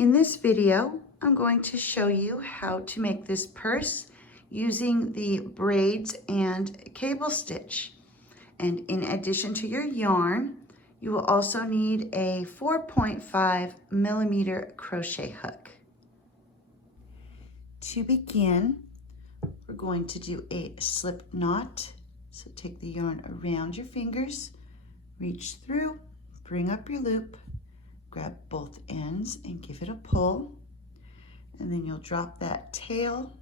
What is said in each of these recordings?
In this video, I'm going to show you how to make this purse using the braids and cable stitch. And in addition to your yarn, you will also need a 4.5mm crochet hook. To begin, we're going to do a slip knot. So take the yarn around your fingers, reach through, bring up your loop, grab both ends and give it a pull, and then you'll drop that tail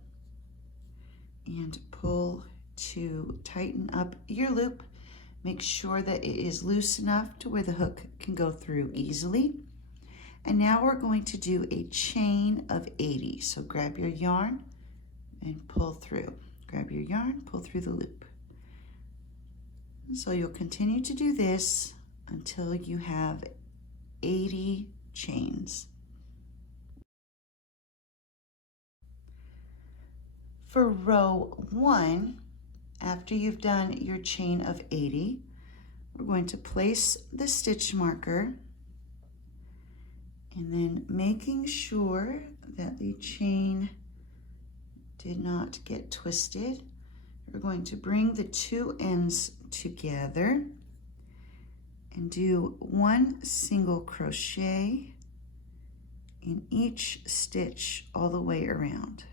and pull to tighten up your loop. Make sure that it is loose enough to where the hook can go through easily. And now we're going to do a chain of 80. So grab your yarn and pull through. Grab your yarn, pull through the loop. So you'll continue to do this until you have 80 chains. For row 1, after you've done your chain of 80, we're going to place the stitch marker and then making sure that the chain did not get twisted, we're going to bring the two ends together and do one single crochet in each stitch all the way around.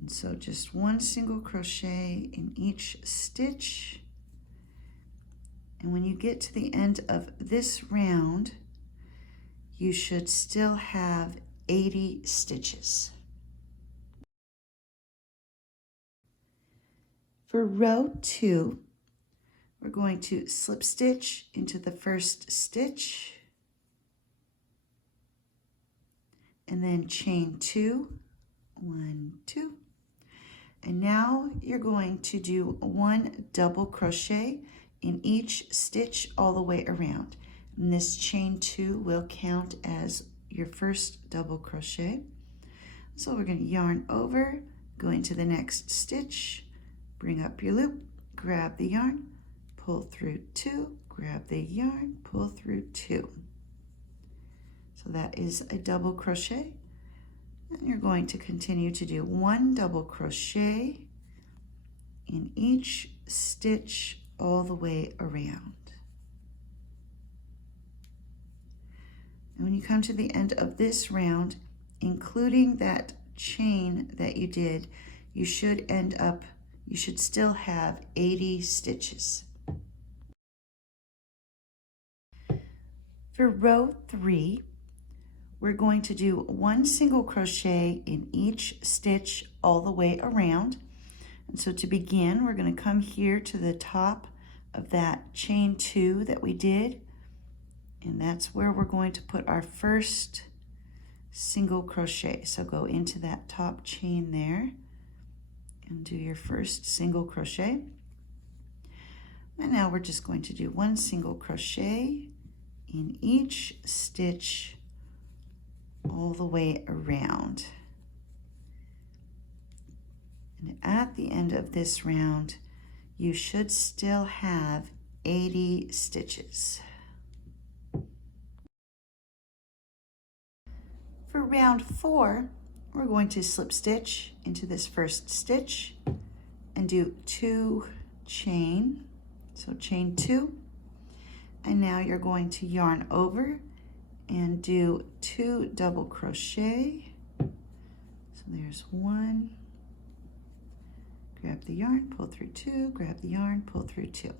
And so just one single crochet in each stitch. And when you get to the end of this round, you should still have 80 stitches. For row 2, we're going to slip stitch into the first stitch and then chain 2, 1, 2. And now you're going to do one double crochet in each stitch all the way around. And this chain 2 will count as your first double crochet. So we're going to yarn over, go into the next stitch, bring up your loop, grab the yarn, pull through 2, grab the yarn, pull through 2. So that is a double crochet. And you're going to continue to do one double crochet in each stitch all the way around. And when you come to the end of this round, including that chain that you did, you should still have 80 stitches. For row 3, we're going to do one single crochet in each stitch all the way around. And so to begin, we're going to come here to the top of that chain 2 that we did. And that's where we're going to put our first single crochet. So go into that top chain there and do your first single crochet. And now we're just going to do one single crochet in each stitch all the way around. And at the end of this round, you should still have 80 stitches. For round 4, we're going to slip stitch into this first stitch and do 2 chain. So chain 2, and now you're going to yarn over and do 2 double crochet. So there's 1, grab the yarn, pull through 2, grab the yarn, pull through 2.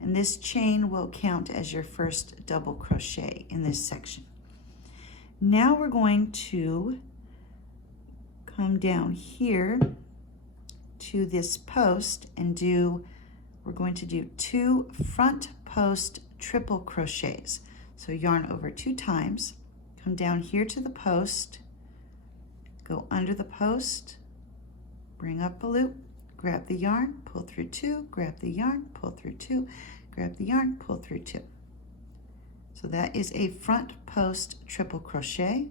And this chain will count as your first double crochet in this section. Now we're going to come down here to this post and we're going to do 2 front post triple crochets. So yarn over 2 times, come down here to the post, go under the post, bring up a loop, grab the yarn, pull through 2, grab the yarn, pull through 2, grab the yarn, pull through 2. So that is a front post triple crochet,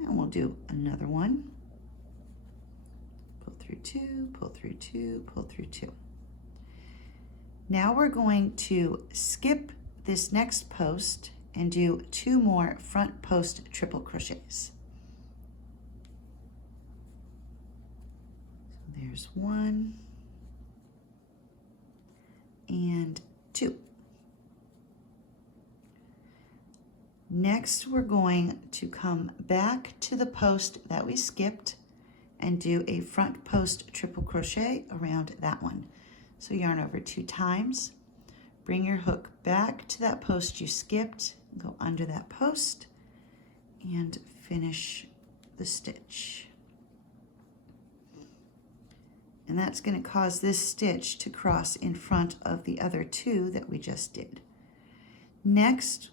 and we'll do another one. Pull through 2, pull through 2, pull through 2. Now we're going to skip this next post and do 2 more front post triple crochets. So there's 1 and 2. Next, we're going to come back to the post that we skipped and do a front post triple crochet around that one. So yarn over 2 times, bring your hook back to that post you skipped, go under that post, and finish the stitch. And that's going to cause this stitch to cross in front of the other 2 that we just did. Next,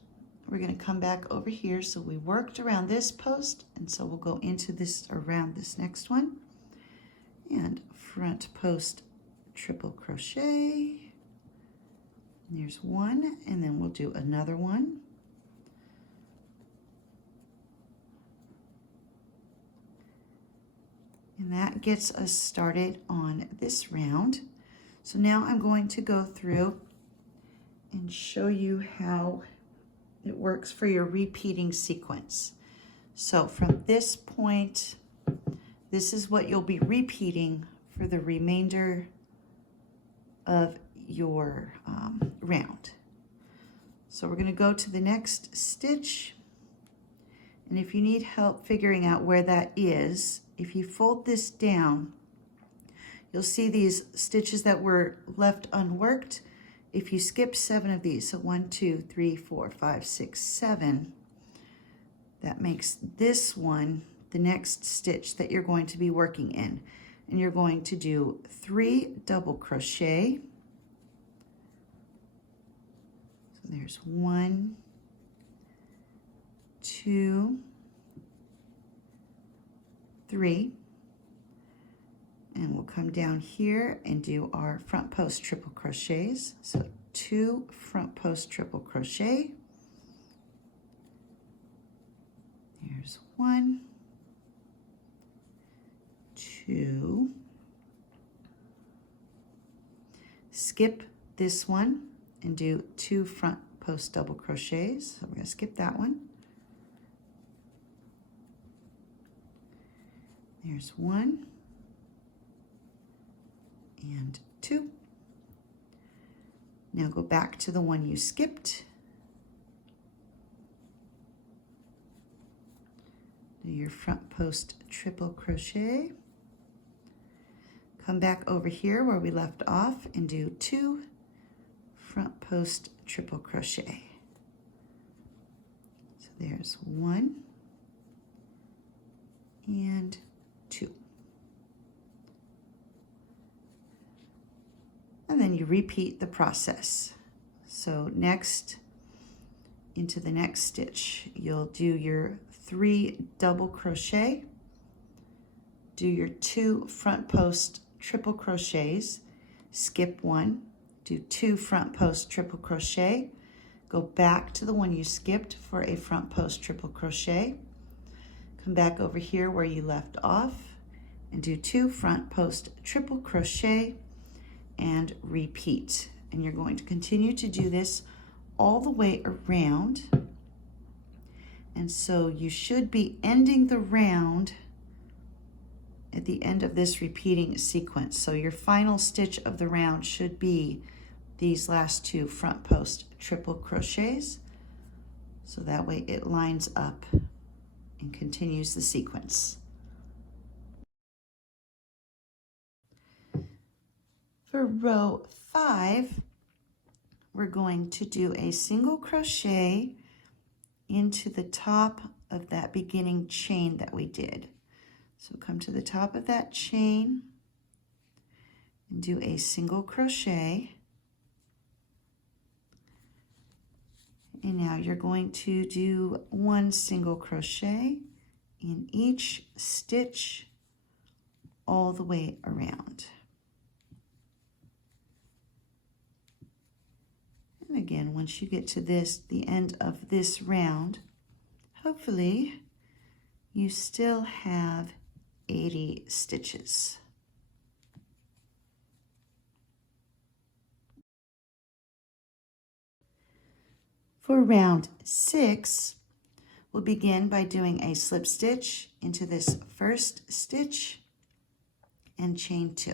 we're going to come back over here. So we worked around this post, and so we'll go into this around this next one. And front post triple crochet. There's 1, and then we'll do another one. And that gets us started on this round. So now I'm going to go through and show you how it works for your repeating sequence. So from this point, this is what you'll be repeating for the remainder of your round. So we're going to go to the next stitch, and if you need help figuring out where that is, if you fold this down, you'll see these stitches that were left unworked. If you skip 7 of these, so 1, 2, 3, 4, 5, 6, 7, that makes this one the next stitch that you're going to be working in. And you're going to do 3 double crochet. So there's 1, 2, 3. And we'll come down here and do our front post triple crochets. So 2 front post triple crochet. Here's 1, 2. Skip this one and do 2 front post double crochets. So we're going to skip that one. There's 1 and 2. Now go back to the one you skipped. Do your front post triple crochet. Come back over here where we left off and do 2 front post triple crochet. So there's 1 and 2. And then you repeat the process. So next, into the next stitch, you'll do your 3 double crochet, do your 2 front post triple crochets, skip 1, do 2 front post triple crochet, go back to the one you skipped for a front post triple crochet, come back over here where you left off and do 2 front post triple crochet and repeat. And you're going to continue to do this all the way around. And so you should be ending the round at the end of this repeating sequence. So your final stitch of the round should be these last 2 front post triple crochets. So that way it lines up and continues the sequence. For row 5, we're going to do a single crochet into the top of that beginning chain that we did. So come to the top of that chain and do a single crochet. And now you're going to do 1 single crochet in each stitch all the way around. And again, once you get to the end of this round, hopefully you still have 80 stitches. For round 6, we'll begin by doing a slip stitch into this first stitch and chain 2.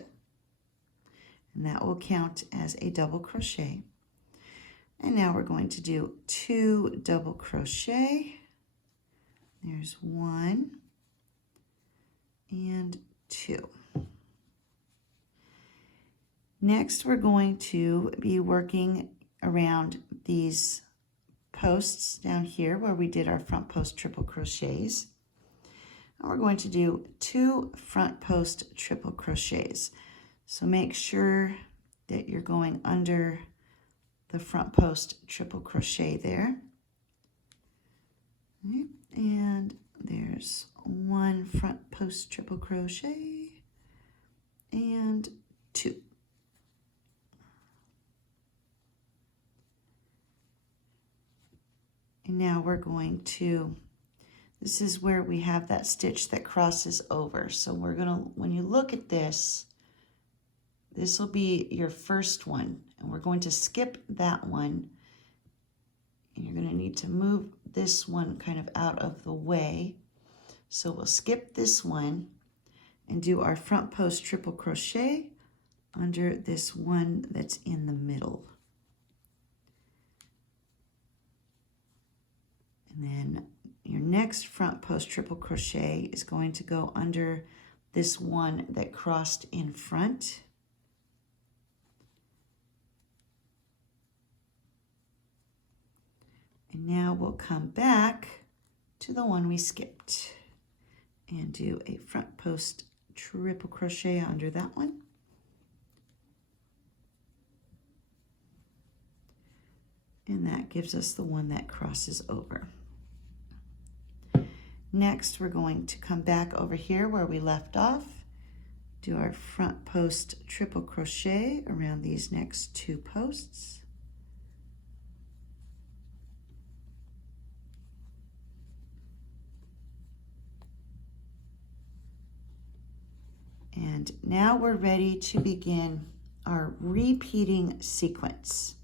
And that will count as a double crochet. And now we're going to do 2 double crochet. There's 1 and 2. Next, we're going to be working around these posts down here where we did our front post triple crochets. And we're going to do 2 front post triple crochets. So make sure that you're going under the front post triple crochet there. And there's 1 front post triple crochet and 2. And now we're going to, this is where we have that stitch that crosses over. So we're going to, when you look at this, this will be your first one, and we're going to skip that one, and you're going to need to move this one kind of out of the way. So we'll skip this one and do our front post triple crochet under this one that's in the middle. And then your next front post triple crochet is going to go under this one that crossed in front. And now we'll come back to the one we skipped and do a front post triple crochet under that one. And that gives us the one that crosses over. Next, we're going to come back over here where we left off, do our front post triple crochet around these next 2 posts. And now we're ready to begin our repeating sequence.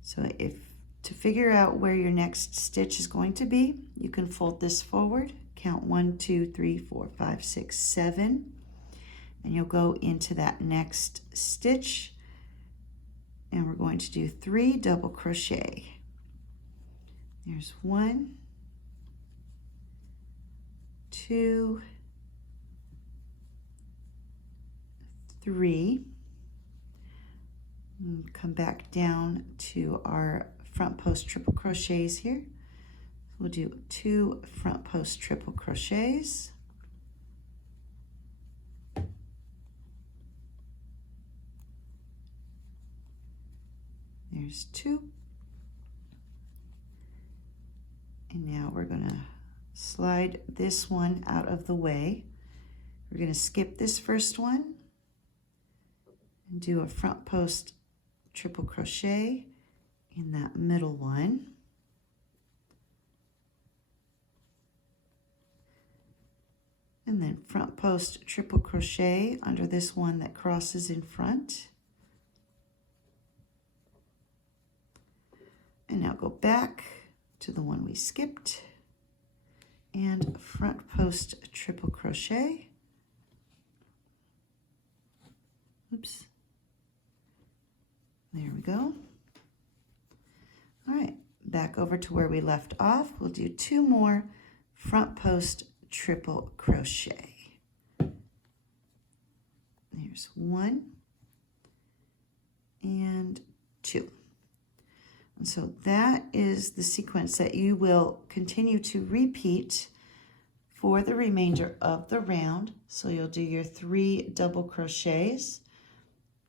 So to figure out where your next stitch is going to be, you can fold this forward, count 1, 2, 3, 4, 5, 6, 7, and you'll go into that next stitch, and we're going to do 3 double crochet. There's 1, 2, 3. And come back down to our front post triple crochets here. We'll do 2 front post triple crochets. There's 2. And now we're going to slide this one out of the way. We're going to skip this first one and do a front post triple crochet in that middle one. And then front post triple crochet under this one that crosses in front. And now go back to the one we skipped and front post triple crochet. Oops. There we go. All right, back over to where we left off. We'll do 2 more front post triple crochet. There's 1 and 2. And so that is the sequence that you will continue to repeat for the remainder of the round. So you'll do your 3 double crochets,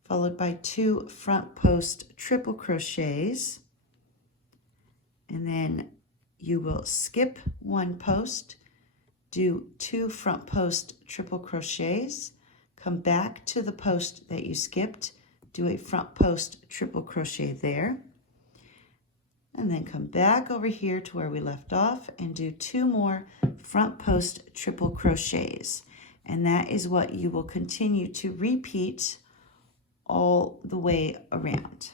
followed by 2 front post triple crochets, and then you will skip 1 post, do 2 front post triple crochets, come back to the post that you skipped, do a front post triple crochet there, and then come back over here to where we left off and do 2 more front post triple crochets. And that is what you will continue to repeat all the way around.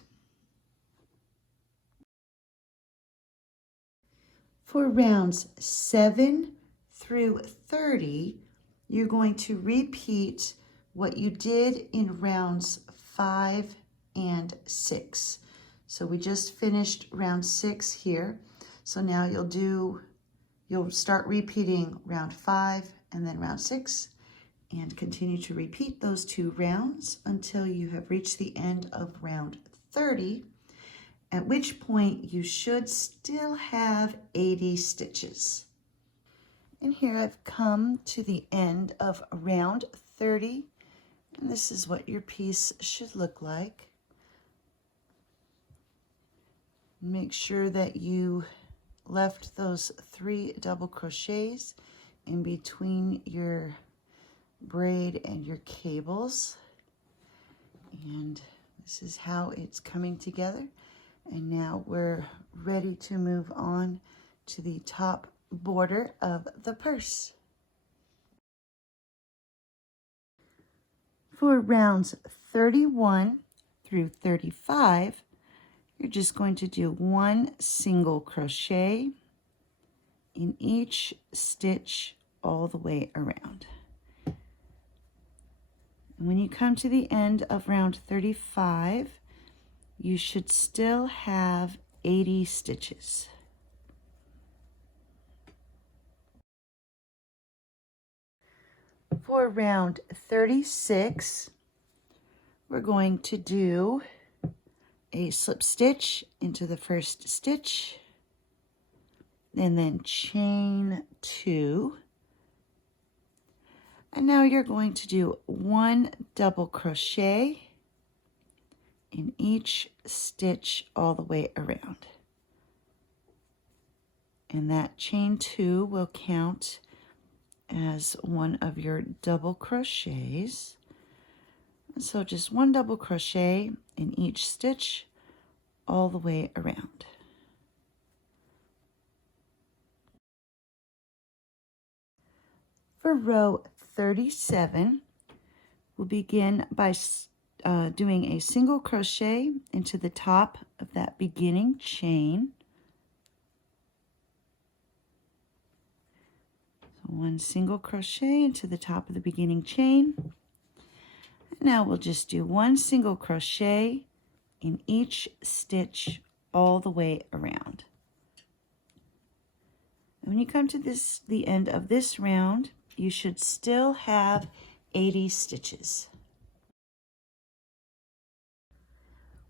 For rounds 7 through 30, you're going to repeat what you did in rounds 5 and 6. So we just finished round 6 here. So now you'll start repeating round 5 and then round 6, and continue to repeat those 2 rounds until you have reached the end of round 30, at which point you should still have 80 stitches. And here I've come to the end of round 30, and this is what your piece should look like. Make sure that you left those 3 double crochets in between your braid and your cables, and this is how it's coming together. And now we're ready to move on to the top border of the purse. For rounds 31 through 35, you're just going to do 1 single crochet in each stitch all the way around. And when you come to the end of round 35, you should still have 80 stitches. For round 36, we're going to do a slip stitch into the first stitch, and then chain 2. And now you're going to do 1 double crochet in each stitch all the way around. And that chain 2 will count as one of your double crochets. So just 1 double crochet in each stitch all the way around. For row 37, we'll begin by doing a single crochet into the top of that beginning chain. So 1 single crochet into the top of the beginning chain. And now we'll just do 1 single crochet in each stitch all the way around. And when you come to the end of this round, you should still have 80 stitches.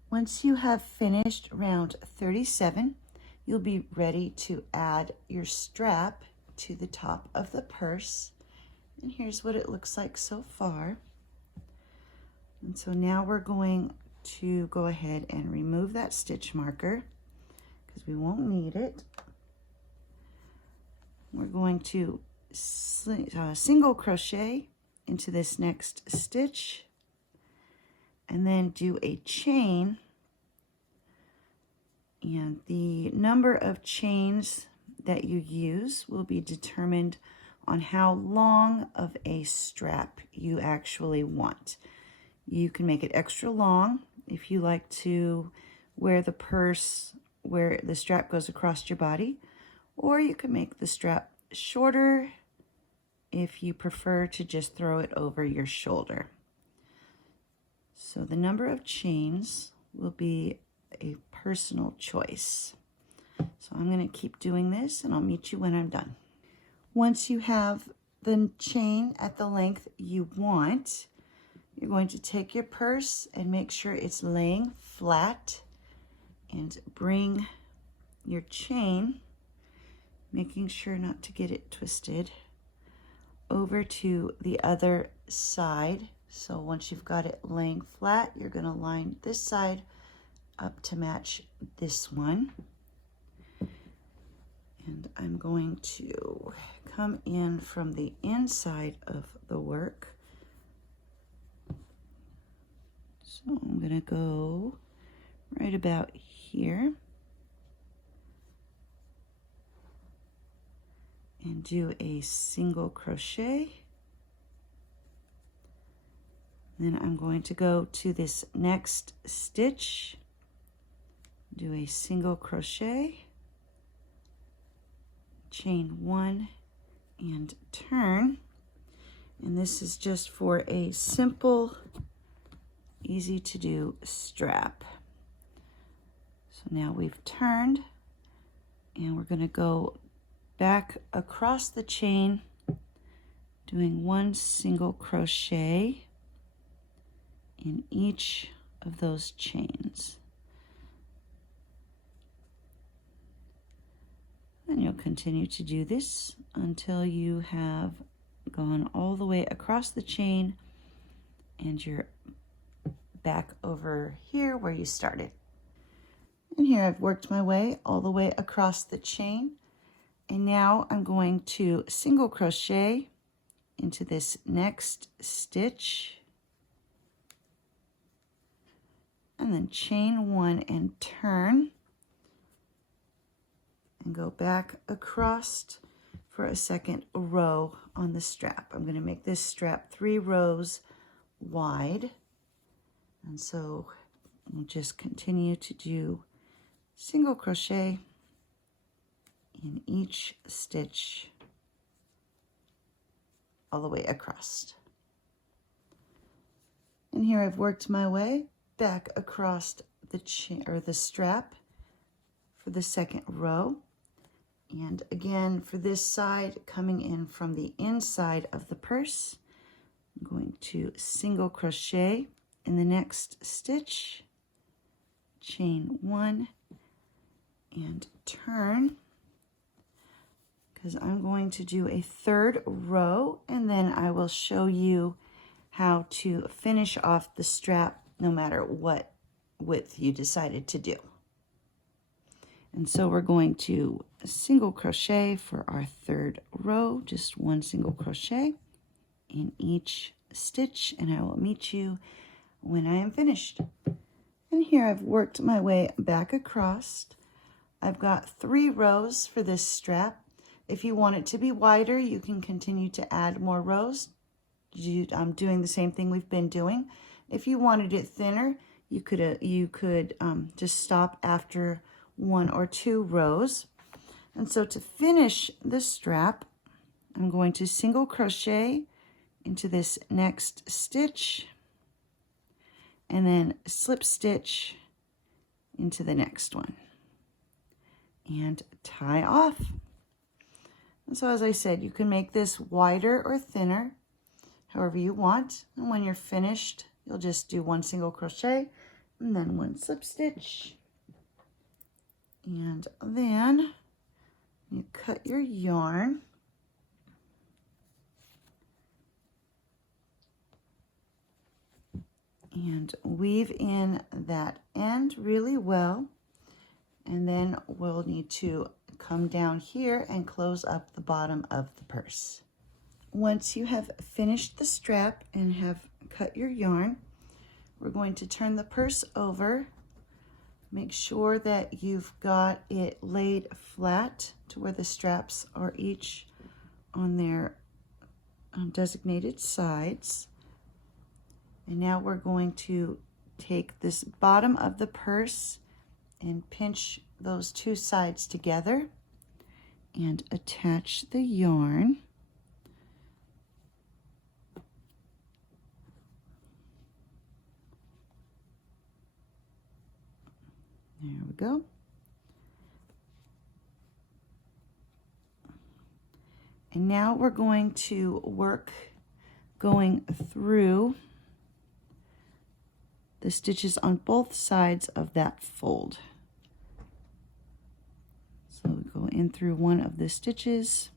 Once you have finished round 37, you'll be ready to add your strap to the top of the purse. And here's what it looks like so far. And so now we're going to go ahead and remove that stitch marker because we won't need it. We're going to single crochet into this next stitch and then do a chain, and the number of chains that you use will be determined on how long of a strap you actually want. You can make it extra long if you like to wear the purse where the strap goes across your body, or you can make the strap shorter if you prefer to just throw it over your shoulder. So the number of chains will be a personal choice. So I'm going to keep doing this and I'll meet you when I'm done. Once you have the chain at the length you want, you're going to take your purse and make sure it's laying flat and bring your chain, making sure not to get it twisted, over to the other side. So once you've got it laying flat, you're going to line this side up to match this one. And I'm going to come in from the inside of the work. So I'm going to go right about here and do a single crochet Then I'm going to go to this next stitch, do a single crochet, chain 1, and turn. And this is just for a simple, easy to do strap. So now we've turned, and we're going to go back across the chain, doing 1 single crochet in each of those chains. And you'll continue to do this until you have gone all the way across the chain and you're back over here where you started. And here I've worked my way all the way across the chain, and now I'm going to single crochet into this next stitch, and then chain 1 and turn, and go back across for a second row on the strap. I'm going to make this strap 3 rows wide, and so we'll just continue to do single crochet in each stitch all the way across. And here I've worked my way back across the chain or the strap for the second row. And again, for this side, coming in from the inside of the purse, I'm going to single crochet in the next stitch, chain 1, and turn, because I'm going to do a 3rd row, and then I will show you how to finish off the strap no matter what width you decided to do. And so we're going to single crochet for our 3rd row, just 1 single crochet in each stitch, and I will meet you when I am finished. And here I've worked my way back across. I've got 3 rows for this strap. If you want it to be wider, you can continue to add more rows. I'm doing the same thing we've been doing. If you wanted it thinner, you could just stop after 1 or 2 rows. And so to finish the strap, I'm going to single crochet into this next stitch, and then slip stitch into the next one, and tie off. And so as I said, you can make this wider or thinner, however you want. And when you're finished, you'll just do 1 single crochet and then 1 slip stitch. And then you cut your yarn, and weave in that end really well, and then we'll need to come down here and close up the bottom of the purse. Once you have finished the strap and have cut your yarn, we're going to turn the purse over. Make sure that you've got it laid flat to where the straps are each on their designated sides. And now we're going to take this bottom of the purse and pinch those 2 sides together and attach the yarn. There we go. And now we're going to work going through the stitches on both sides of that fold. So we go in through one of the stitches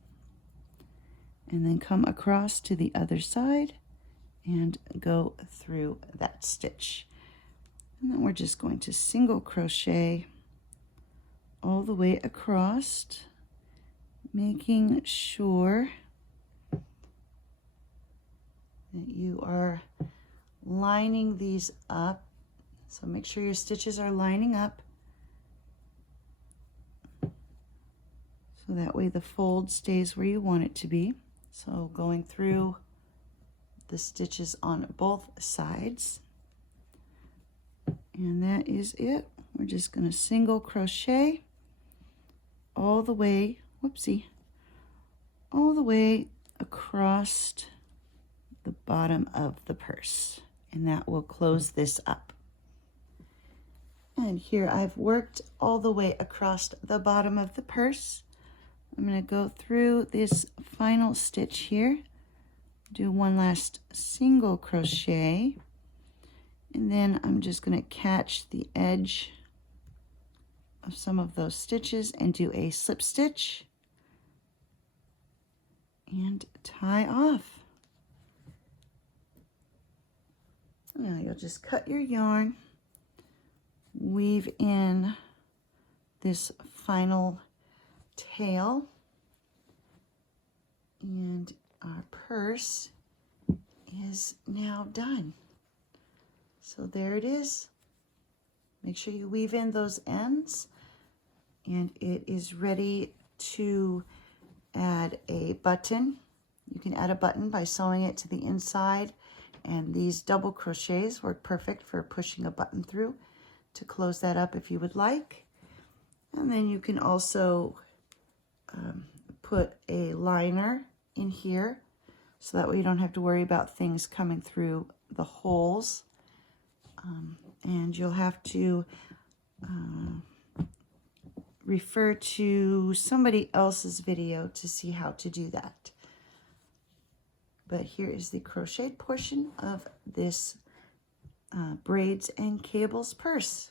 and then come across to the other side and go through that stitch. And then we're just going to single crochet all the way across, making sure that you are lining these up. So make sure your stitches are lining up, so that way the fold stays where you want it to be. So going through the stitches on both sides. And that is it. We're just going to single crochet all the way, whoopsie, all the way across the bottom of the purse. And that will close this up. And here I've worked all the way across the bottom of the purse. I'm going to go through this final stitch here, do one last single crochet, and then I'm just going to catch the edge of some of those stitches and do a slip stitch and tie off. Now you'll just cut your yarn, weave in this final tail, and our purse is now done. So there it is. Make sure you weave in those ends, and it is ready to add a button. You can add a button by sewing it to the inside, and these double crochets work perfect for pushing a button through to close that up if you would like. And then you can also put a liner in here, so that way you don't have to worry about things coming through the holes. And you'll have to refer to somebody else's video to see how to do that. But here is the crocheted portion of this Braids and Cables purse.